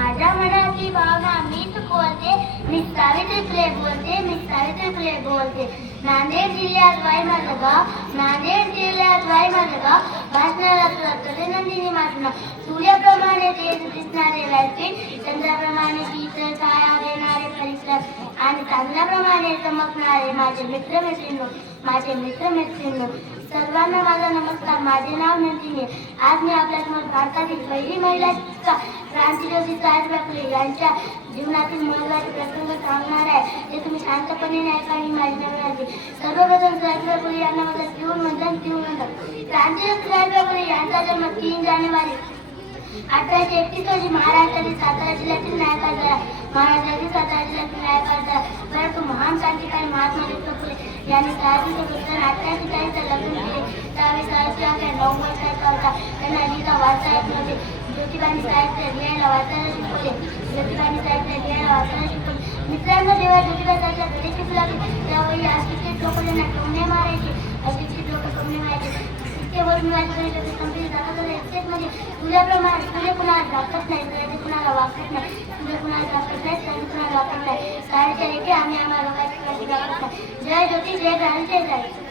माझ्या मनाची भावना मीच बोलते, मी सावित्री फुले बोलते, मी सावित्री फुले बोलते. नांदेड जिल्ह्यात वाई माझं गाव, नांदेड जिल्ह्यात वाई माझं गाव. भासणारा तुला नंदिनी माझं नाव. सूर्याप्रमाणे तेज दिसणारे व्यासपीठ, चंद्राप्रमाणे शीतळ छाया देणारे परिसर आणि चांदण्याप्रमाणे चमकणारे माझे मित्रमैत्रिणी, माझे मित्रमैत्रिणी. सर्वांना माझा नमस्कार. माझे नाव नंदिनी. आज मी आपल्यासमोर भारतातील पहिली महिला क्रांतिज्योती सावित्रीबाई फुले यांच्या जीवनातील महत्त्वाचे प्रसंग सांगणार आहे. ते तुम्ही शांतपणे ऐका ही माझी नम्र. सर्वप्रथम सावित्रीबाई फुले यांना माझा तीव्र वंदन. क्रांतिज्योती सावित्रीबाई फुले यांचा जन्म 3 जानेवारी 1831 रोजी महाराष्ट्रातील सातारा जिल्ह्यातील नायगाव झाला. महाराष्ट्रातील सातारा जिल्ह्यातील नायगाव झाला. परंतु महान क्रांतिकारी महात्मा ज्योतिबा फुले यांनी सावित्रीसोबत 1840 लग्न केले. त्यावेळी सावित्रीबाई 9 वर्षाचा होता. त्यांना लिहिता वाचता येत नव्हते. ज्योतिबांनी साहित्य लिहायला वाचायला शिकवले. मित्रांनो, जेव्हा ज्योतिबाच्या घरीची फुलाली त्यावेळी अशिक्षित लोक त्यांना टोमणे मारायचे. इतके बोलून माझ्याकडे कंपनी दाखवत होते. म्हणजे तुझ्याप्रमाणे तुझे कुणाला दाखवत नाही, तुझे कुणाला वापरत नाही, तुझे कुणाला दाखवत नाही, तुझे कुणाला वापरत नाही. साडेच्या लेखे आम्ही आम्हाला लोकांची दाखवत नाही. जय ज्योती, जय क्रांती, जय.